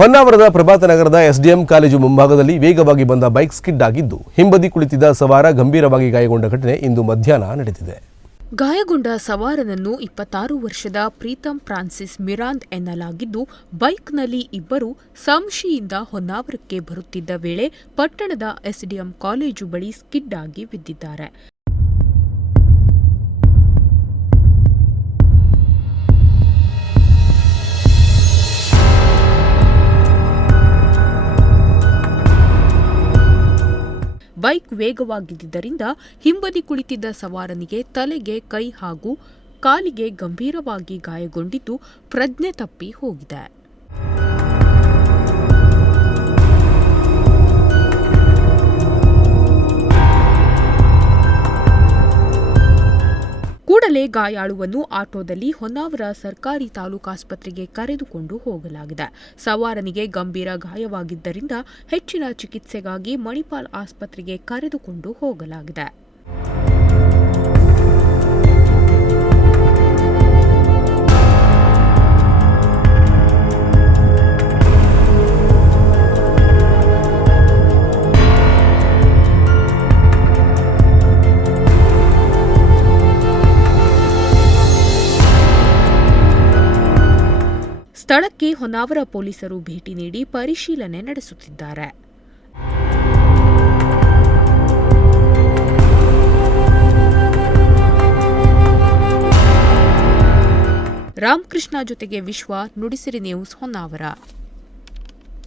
ಹೊನ್ನಾವರದ ಪ್ರಭಾತ ನಗರದ SDM college ಮುಂಭಾಗದಲ್ಲಿ ವೇಗವಾಗಿ ಬಂದ ಬೈಕ್ ಸ್ಕಿಡ್ ಆಗಿದ್ದು ಹಿಂಬದಿ ಕುಳಿತಿದ್ದ ಸವಾರ ಗಂಭೀರವಾಗಿ ಗಾಯಗೊಂಡ ಘಟನೆ ಇಂದು ಮಧ್ಯಾಹ್ನ ನಡೆದಿದೆ. ಗಾಯಗೊಂಡ ಸವಾರನನ್ನು ಇಪ್ಪತ್ತಾರು ವರ್ಷದ ಪ್ರೀತಂ ಫ್ರಾನ್ಸಿಸ್ ಮಿರಾಂದ್ ಎನ್ನಲಾಗಿದ್ದು, ಬೈಕ್ನಲ್ಲಿ ಇಬ್ಬರು ಸಂಶಿಯಿಂದ ಹೊನ್ನಾವರಕ್ಕೆ ಬರುತ್ತಿದ್ದ ವೇಳೆ ಪಟ್ಟಣದ ಎಸ್ಡಿಎಂ ಕಾಲೇಜು ಬಳಿ ಸ್ಕಿಡ್ ಆಗಿ ಬಿದ್ದಿದ್ದಾರೆ. ಬೈಕ್ ವೇಗವಾಗಿದ್ದರಿಂದ ಹಿಂಬದಿ ಕುಳಿತಿದ್ದ ಸವಾರನಿಗೆ ತಲೆಗೆ ಕೈ ಹಾಗೂ ಕಾಲಿಗೆ ಗಂಭೀರವಾಗಿ ಗಾಯಗೊಂಡಿದ್ದು ಪ್ರಜ್ಞೆ ತಪ್ಪಿ ಹೋಗಿದೆ. ಕೂಡಲೇ ಗಾಯಾಳುವನ್ನು ಆಟೋದಲ್ಲಿ ಹೊನ್ನಾವರ ಸರ್ಕಾರಿ ತಾಲೂಕಾಸ್ಪತ್ರೆಗೆ ಕರೆದುಕೊಂಡು ಹೋಗಲಾಗಿದೆ. ಸವಾರನಿಗೆ ಗಂಭೀರ ಗಾಯವಾಗಿದ್ದರಿಂದ ಹೆಚ್ಚಿನ ಚಿಕಿತ್ಸೆಗಾಗಿ ಮಣಿಪಾಲ್ ಆಸ್ಪತ್ರೆಗೆ ಕರೆದುಕೊಂಡು ಹೋಗಲಾಗಿದೆ. ಸ್ಥಳಕ್ಕೆ ಹೊನ್ನಾವರ ಪೊಲೀಸರು ಭೇಟಿ ನೀಡಿ ಪರಿಶೀಲನೆ ನಡೆಸುತ್ತಿದ್ದಾರೆ. ರಾಮಕೃಷ್ಣ ಜೊತೆಗೆ ವಿಶ್ವ ನುಡಿಸಿರಿ ನ್ಯೂಸ್ ಹೊನ್ನಾವರ.